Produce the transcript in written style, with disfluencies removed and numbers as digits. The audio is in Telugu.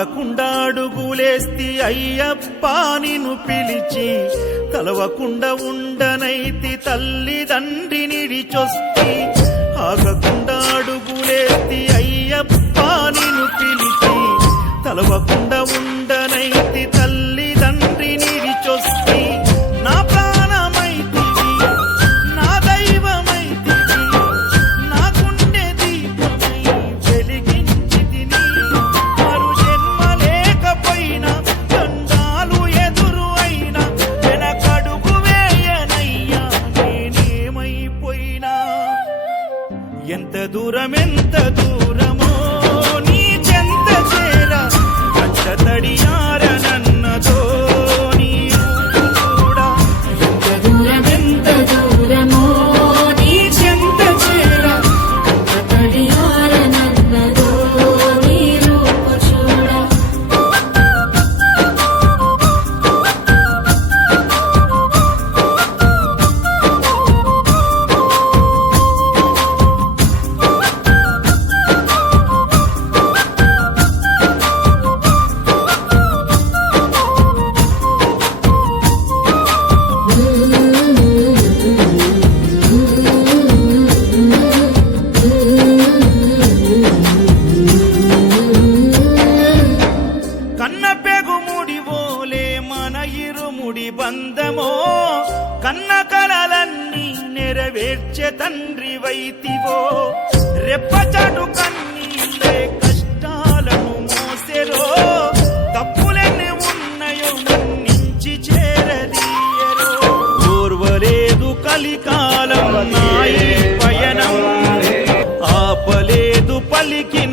ఆగకుండా అడుగులేస్తి అయ్యప్ప నిన్ను పిలిచి, తలవకుండా ఉండనైతి తల్లిదండ్రి నిడిచొస్తి. ఆగకుండా అడుగులేస్తి అయ్యప్ప నిన్ను పిలిచి, తలవకుండా ఉండనైతి తల్లిదండ్రి నిడిచొస్తి. నా ప్రాణమైతివి, నా దైవమైతివి, నా గుండె దీపమై వెలిగించితిని. మరు జన్మ లేకపోయినా, దండాలు ఎదురు అయినా, వెనకడుగు వేయనయ్యా నేనేమైపోయినా. ఎంత దూరమో నీ చెంత చేరా, కంట తడియారనన్నదో నీ కూడా. ఎంత దూరమో నీ చెంత చేరా, కంట తడియారనన్నదో నీ రూపు చూడా. కన్న పెగుముడి ఓలే మన ఇరుముడి బంధమో, కన్న కలలన్నీ నెరవేర్చే తండ్రి వైతివో. రెప్పచాటు కన్నీళ్ళే కష్టాలను మోసెరో, తప్పులెన్ని ఉన్నాయో మన్నించి చేరదీయరో. ఓర్వలేదు కలికాలం నాయి పయనం, ఆపలేదు పలికిన